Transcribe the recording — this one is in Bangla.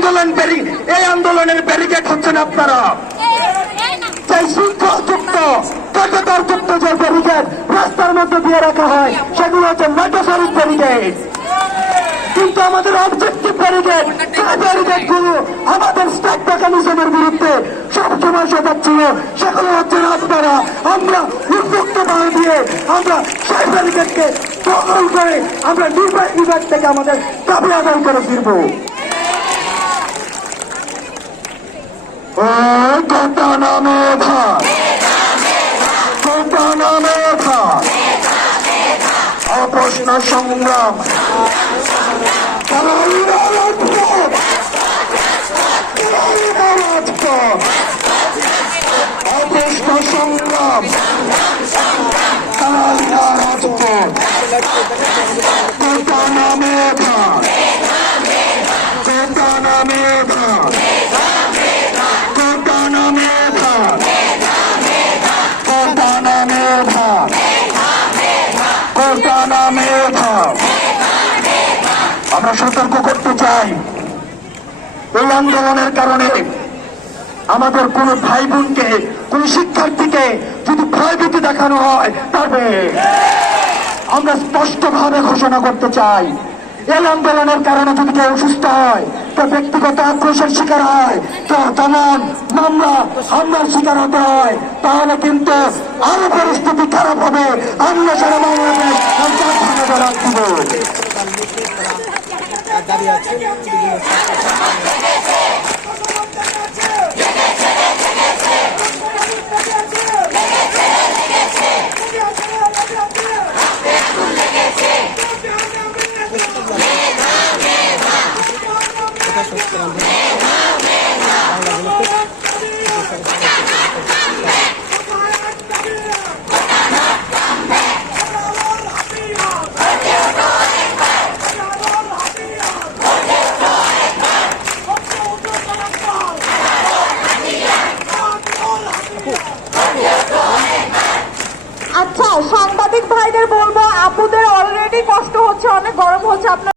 আন্দোলন এই আন্দোলনের ব্যারিকেড হচ্ছেন আপনারা। যে ব্যারিকেড রাস্তার মধ্যে দিয়ে রাখা হয়, সেগুলো হচ্ছে ব্যারিকেড। কিন্তু আমাদের অবজেক্টিভগুলো আমাদের মেকানিজমের বিরুদ্ধে সবসময় ছিল, সেগুলো হচ্ছে আপনারা, আমরা উন্মুক্ত ভাবে দিয়ে আমরা সেই ব্যারিকেডকে দখল করে আমরা নির্বাহী বিভাগ থেকে আমাদের দাবি আদায় করে ফিরবো। কটা নামে ভাই কটা নামে ভাই অপ্রশ্ন সংগ্রাম অপ্রশ্ন সংগ্রাম কটা নামে ভাই কটা নামে ভাই আমরা সতর্ক করতে চাই। এই আন্দোলনের কারণে আমাদের কোন ভাই বোনকে কোন শিক্ষার্থীকে যদি ভয়ভীতি দেখানো হয় তবে আমরা স্পষ্টভাবে ঘোষণা করতে চাই। এই আন্দোলনের কারণে যদি কেউ অসুস্থ হয় তো ব্যক্তিগত আক্রোশের শিকার হয় তো তেমন মামলা, হামলার শিকার হতে হয়, তাহলে কিন্তু আরও পরিস্থিতি খারাপ হবে। আমরা সারা বাংলাদেশ দাঁড়িয়ে আছে বিভিন্ন এটা আচ্ছা সাংবাদিক ভাইদের বলব আপুদের অলরেডি কষ্ট হচ্ছে অনেক গরম হচ্ছে। আপনার